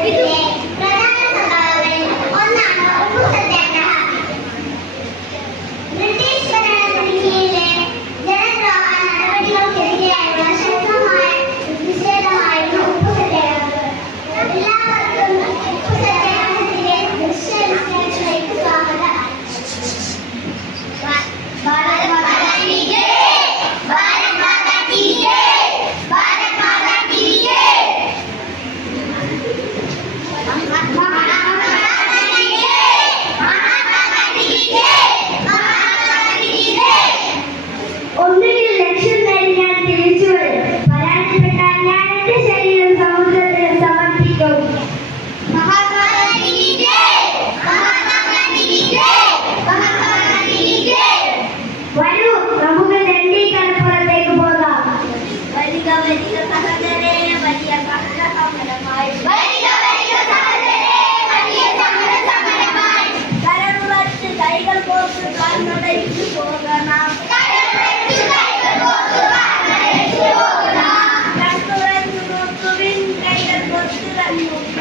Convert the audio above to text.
ಇದು Thank you.